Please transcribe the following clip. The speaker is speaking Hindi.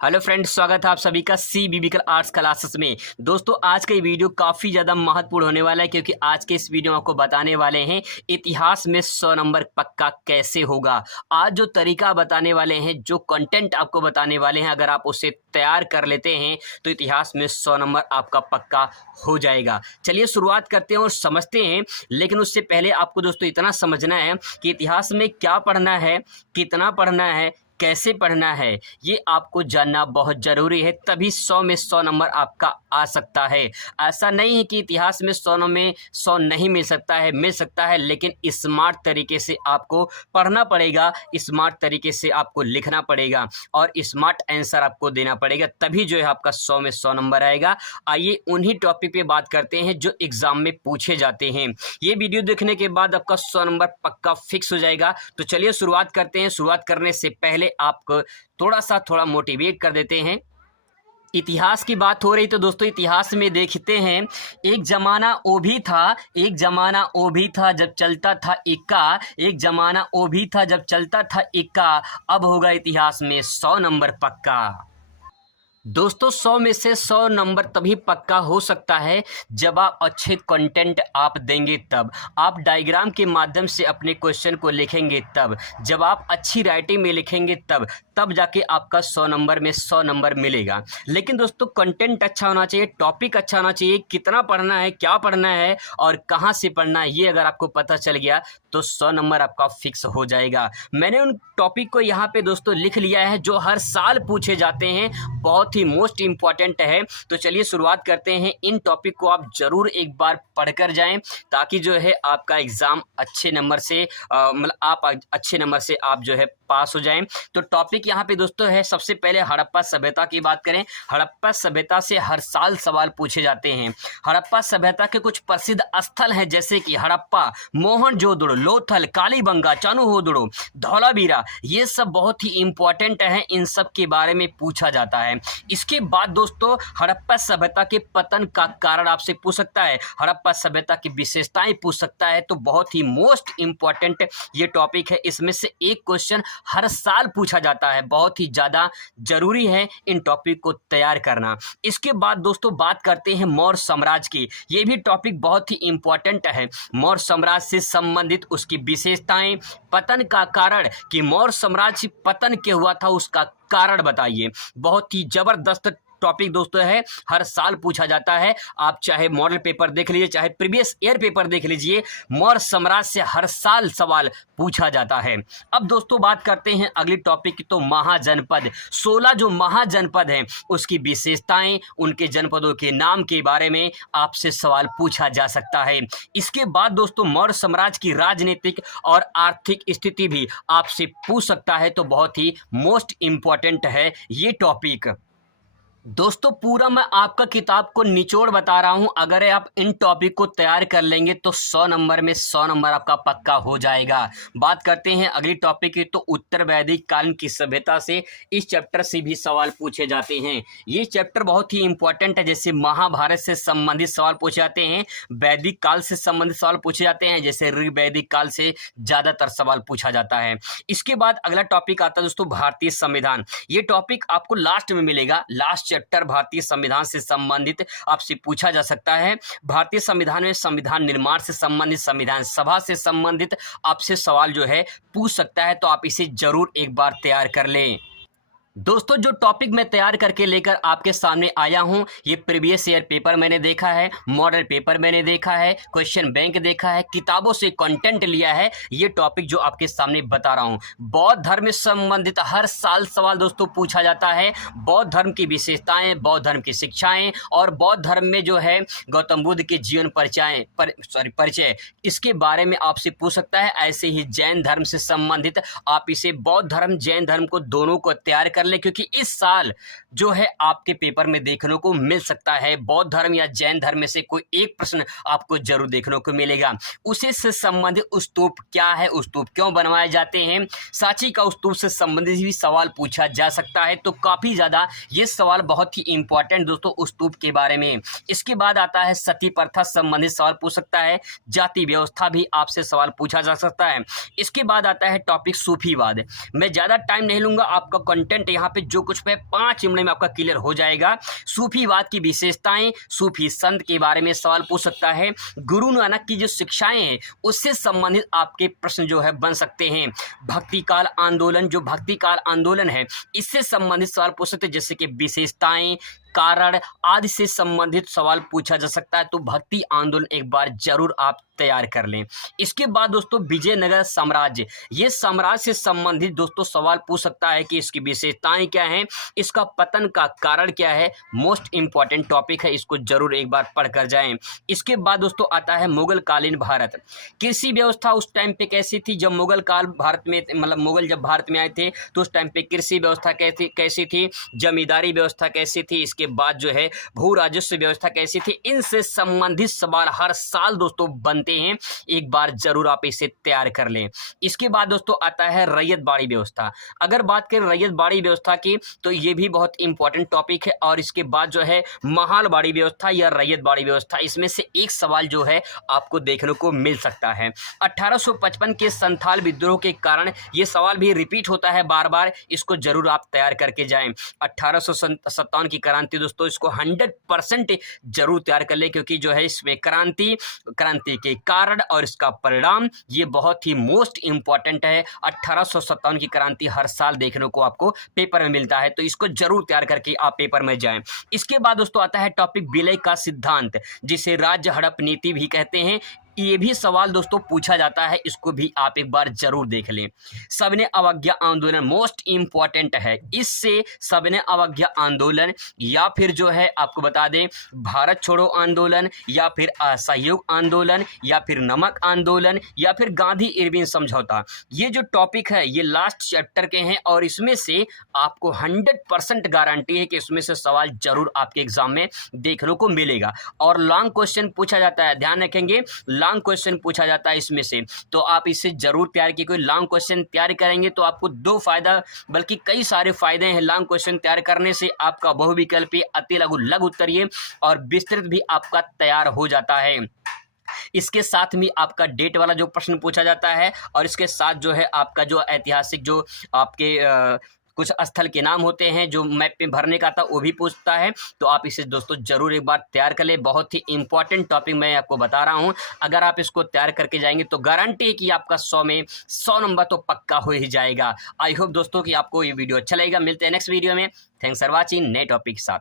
हेलो फ्रेंड्स, स्वागत है आप सभी का CBB आर्ट्स क्लासेस में। दोस्तों, आज का ये वीडियो काफ़ी ज़्यादा महत्वपूर्ण होने वाला है क्योंकि आज के इस वीडियो में आपको बताने वाले हैं इतिहास में 100 नंबर पक्का कैसे होगा। आज जो तरीका बताने वाले हैं, जो कंटेंट आपको बताने वाले हैं, अगर आप उसे तैयार कर लेते हैं तो इतिहास में 100 नंबर आपका पक्का हो जाएगा। चलिए शुरुआत करते हैं और समझते हैं, लेकिन उससे पहले आपको दोस्तों इतना समझना है कि इतिहास में क्या पढ़ना है, कितना पढ़ना है, कैसे पढ़ना है, ये आपको जानना बहुत ज़रूरी है। तभी 100 में 100 नंबर आपका आ सकता है। ऐसा नहीं है कि इतिहास में 100 में 100 नहीं मिल सकता है, मिल सकता है, लेकिन स्मार्ट तरीके से आपको पढ़ना पड़ेगा, स्मार्ट तरीके से आपको लिखना पड़ेगा और स्मार्ट आंसर आपको देना पड़ेगा, तभी जो है आपका 100 में 100 नंबर आएगा। आइए उन्हीं टॉपिक पे बात करते हैं जो एग्ज़ाम में पूछे जाते हैं। ये वीडियो देखने के बाद आपका 100 नंबर पक्का फिक्स हो जाएगा। तो चलिए शुरुआत करते हैं। शुरुआत करने से पहले आपको थोड़ा मोटिवेट कर देते हैं। इतिहास की बात हो रही तो दोस्तों इतिहास में देखते हैं, एक जमाना वो भी था, एक जमाना वो भी था जब चलता था इक्का, एक जमाना वो भी था जब चलता था इक्का, अब होगा इतिहास में 100 नंबर पक्का। दोस्तों 100 में से 100 नंबर तभी पक्का हो सकता है जब आप अच्छे कंटेंट आप देंगे, तब आप डायग्राम के माध्यम से अपने क्वेश्चन को लिखेंगे, तब जब आप अच्छी राइटिंग में लिखेंगे तब जाके आपका 100 नंबर में 100 नंबर मिलेगा। लेकिन दोस्तों कंटेंट अच्छा होना चाहिए, टॉपिक अच्छा होना चाहिए, कितना पढ़ना है, क्या पढ़ना है और कहाँ से पढ़ना है, ये अगर आपको पता चल गया तो 100 नंबर आपका फिक्स हो जाएगा। मैंने उन टॉपिक को यहाँ पे दोस्तों लिख लिया है जो हर साल पूछे जाते हैं, बहुत ही मोस्ट इम्पॉर्टेंट है। तो चलिए शुरुआत करते हैं। इन टॉपिक को आप ज़रूर एक बार पढ़कर जाएं ताकि जो है आपका एग्ज़ाम अच्छे नंबर से मतलब आप अच्छे नंबर से आप जो है पास हो जाएं। तो टॉपिक यहाँ पे दोस्तों है, सबसे पहले हड़प्पा सभ्यता की बात करें। हड़प्पा सभ्यता से हर साल सवाल पूछे जाते हैं। हड़प्पा सभ्यता के कुछ प्रसिद्ध स्थल हैं जैसे कि हड़प्पा, मोहनजोदड़ो, लोथल, कालीबंगा, चानुहोदड़ो, धौलावीरा, ये सब बहुत ही इंपॉर्टेंट हैं। इन सब के बारे में पूछा जाता है। इसके बाद दोस्तों हड़प्पा सभ्यता के पतन का कारण आपसे पूछ सकता है, हड़प्पा सभ्यता की विशेषताएं पूछ सकता है। तो बहुत ही मोस्ट इंपॉर्टेंट ये टॉपिक है। इसमें से एक क्वेश्चन हर साल पूछा जाता है, बहुत ही ज़्यादा जरूरी है इन टॉपिक को तैयार करना। इसके बाद दोस्तों बात करते हैं मौर्य साम्राज्य की। ये भी टॉपिक बहुत ही इंपॉर्टेंट है। मौर्य साम्राज्य से संबंधित उसकी विशेषताएं, पतन का कारण कि मौर्य साम्राज्य पतन क्यों हुआ था उसका कारण बताइए। बहुत ही जबरदस्त टॉपिक दोस्तों है, हर साल पूछा जाता है। आप चाहे मॉडल पेपर देख लीजिए, चाहे प्रीवियस ईयर पेपर देख लीजिए, मौर्य साम्राज्य से हर साल सवाल पूछा जाता है। अब दोस्तों बात करते हैं अगली टॉपिक की, तो महाजनपद। 16 जो महाजनपद हैं उसकी विशेषताएं, उनके जनपदों के नाम के बारे में आपसे सवाल पूछा जा सकता है। इसके बाद दोस्तों मौर्य साम्राज्य की राजनीतिक और आर्थिक स्थिति भी आपसे पूछ सकता है। तो बहुत ही मोस्ट इंपॉर्टेंट है ये टॉपिक। दोस्तों पूरा मैं आपका किताब को निचोड़ बता रहा हूं, अगर आप इन टॉपिक को तैयार कर लेंगे तो 100 नंबर में 100 नंबर आपका पक्का हो जाएगा। बात करते हैं अगली टॉपिक की, तो उत्तर वैदिक काल की सभ्यता से इस चैप्टर से भी सवाल पूछे जाते हैं। ये चैप्टर बहुत ही इंपॉर्टेंट है। जैसे महाभारत से संबंधित सवाल पूछे जाते हैं, वैदिक काल से संबंधित सवाल पूछे जाते हैं, जैसे ऋग्वैदिक काल से ज़्यादातर सवाल पूछा जाता है। इसके बाद अगला टॉपिक आता है दोस्तों भारतीय संविधान। ये टॉपिक आपको लास्ट में मिलेगा। लास्ट चैप्टर भारतीय संविधान से संबंधित आपसे पूछा जा सकता है। भारतीय संविधान में संविधान निर्माण से संबंधित, संविधान सभा से संबंधित आपसे सवाल जो है पूछ सकता है। तो आप इसे जरूर एक बार तैयार कर लें। दोस्तों जो टॉपिक मैं तैयार करके लेकर आपके सामने आया हूं, ये प्रीवियस ईयर पेपर मैंने देखा है, मॉडल पेपर मैंने देखा है, क्वेश्चन बैंक देखा है, किताबों से कंटेंट लिया है। ये टॉपिक जो आपके सामने बता रहा हूं, बौद्ध धर्म से संबंधित हर साल सवाल दोस्तों पूछा जाता है। बौद्ध धर्म की विशेषताएं, बौद्ध धर्म की शिक्षाएं और बौद्ध धर्म में जो है गौतम बुद्ध के जीवन परिचय, इसके बारे में आपसे पूछ सकता है। ऐसे ही जैन धर्म से संबंधित आप इसे बौद्ध धर्म, जैन धर्म को दोनों को तैयार कर ले, क्योंकि इस साल जो है आपके पेपर में देखने को मिल सकता है बौद्ध धर्म या जैन धर्म में से कोई एक प्रश्न आपको जरूर देखने को मिलेगा। उसी से संबंधित स्तूप क्या है, स्तूप क्यों बनवाए जाते हैं, सांची का स्तूप से संबंधित भी सवाल पूछा जा सकता है। तो काफी ज्यादा ये सवाल बहुत ही इंपॉर्टेंट दोस्तों स्तूप के बारे में। इसके बाद आता है सती प्रथा संबंधित सवाल पूछ सकता है, जाति व्यवस्था भी आपसे सवाल पूछा जा सकता है। इसके बाद आता है टॉपिक सूफीवाद। मैं ज्यादा टाइम नहीं लूंगा, आपका कंटेंट यहाँ पे जो कुछ पे 5 मिनट में आपका क्लियर हो जाएगा। सूफीवाद की विशेषताएं, सूफी संत के बारे में सवाल पूछ सकता है, गुरु नानक की जो शिक्षाएं हैं उससे संबंधित आपके प्रश्न जो है बन सकते हैं। भक्ति काल आंदोलन, जो भक्ति काल आंदोलन है इससे संबंधित सवाल पूछ सकते हैं, जैसे कि विशेषताएं, कारण आदि से संबंधित सवाल पूछा जा सकता है। तो भक्ति आंदोलन एक बार जरूर आप तैयार कर लें। इसके बाद दोस्तों विजयनगर साम्राज्य, ये साम्राज्य से संबंधित दोस्तों सवाल पूछ सकता है कि इसकी विशेषताएं क्या हैं, इसका पतन का कारण क्या है। मोस्ट इंपॉर्टेंट टॉपिक है, इसको जरूर एक बार पढ़ कर जाएं। इसके बाद दोस्तों आता है मुगल कालीन भारत। कृषि व्यवस्था उस टाइम पे कैसी थी जब मुगल काल भारत में, मतलब मुगल जब भारत में आए थे तो उस टाइम पे कृषि व्यवस्था कैसी थी, जमींदारी व्यवस्था कैसी थी, इसके बाद जो है भू राजस्व व्यवस्था कैसी थी। इनसे संबंधित सवाल हर साल दोस्तों बनते हैं, एक बार जरूर आप इसे तैयार कर लें। इसके बाद दोस्तों आता है रैयत बाड़ी व्यवस्था। अगर बात करें रैयत बाड़ी व्यवस्था की तो ये भी बहुत इंपॉर्टेंट टॉपिक है। और इसके बाद जो है महाल बाड़ी व्यवस्था या रैयत बाड़ी व्यवस्था, इसमें से एक सवाल जो है आपको देखने को मिल सकता है। 1855 के संथाल विद्रोह के कारण ये सवाल भी रिपीट होता है बार बार, इसको जरूर आप तैयार करके जाएं। 1857 की क्रांति दोस्तों, इसको 100% जरूर तैयार कर ले, क्योंकि जो है इसमें क्रांति के कारण और इसका परिणाम ये बहुत ही मोस्ट इंपॉर्टेंट है। 1857 की क्रांति हर साल देखने को आपको पेपर में मिलता है, तो इसको जरूर तैयार करके आप पेपर में जाएं। इसके बाद दोस्तों आता है टॉपिक विलय का सिद्धांत, जिसे राज्य हड़प नीति भी कहते हैं। ये भी सवाल दोस्तों पूछा जाता है, इसको भी आप एक बार जरूर देख लें। सविनय अवज्ञा आंदोलन मोस्ट इंपॉर्टेंट है, इससे सविनय अवज्ञा आंदोलन या फिर जो है आपको बता दें भारत छोड़ो आंदोलन या फिर असहयोग आंदोलन या फिर नमक आंदोलन या फिर गांधी इरविन समझौता, ये जो टॉपिक है ये लास्ट चैप्टर के हैं और इसमें से आपको 100% गारंटी है कि इसमें से सवाल जरूर आपके एग्जाम में देखने को मिलेगा। और लॉन्ग क्वेश्चन पूछा जाता है, ध्यान रखेंगे लॉन्ग क्वेश्चन पूछा जाता है इसमें से, तो आप इसे जरूर तैयार कीजिए। कोई लॉन्ग क्वेश्चन तैयार करेंगे तो आपको 2 फायदा बल्कि कई सारे फायदे हैं लॉन्ग क्वेश्चन तैयार करने से। आपका बहुविकल्पीय, अति लघु, लघु उत्तरीय और विस्तृत भी आपका तैयार हो जाता है। इसके साथ में आपका डेट वाला जो प्रश्न पूछा जाता है और इसके साथ जो है आपका जो ऐतिहासिक जो आपके कुछ स्थल के नाम होते हैं जो मैप पे भरने का था वो भी पूछता है। तो आप इसे दोस्तों जरूर एक बार तैयार कर ले, बहुत ही इंपॉर्टेंट टॉपिक मैं आपको बता रहा हूं। अगर आप इसको तैयार करके जाएंगे तो गारंटी है कि आपका 100 में 100 नंबर तो पक्का हो ही जाएगा। आई होप दोस्तों कि आपको ये वीडियो अच्छा लगेगा। मिलते हैं नेक्स्ट वीडियो में। थैंक्स फॉर वॉचिंग नए टॉपिक के साथ।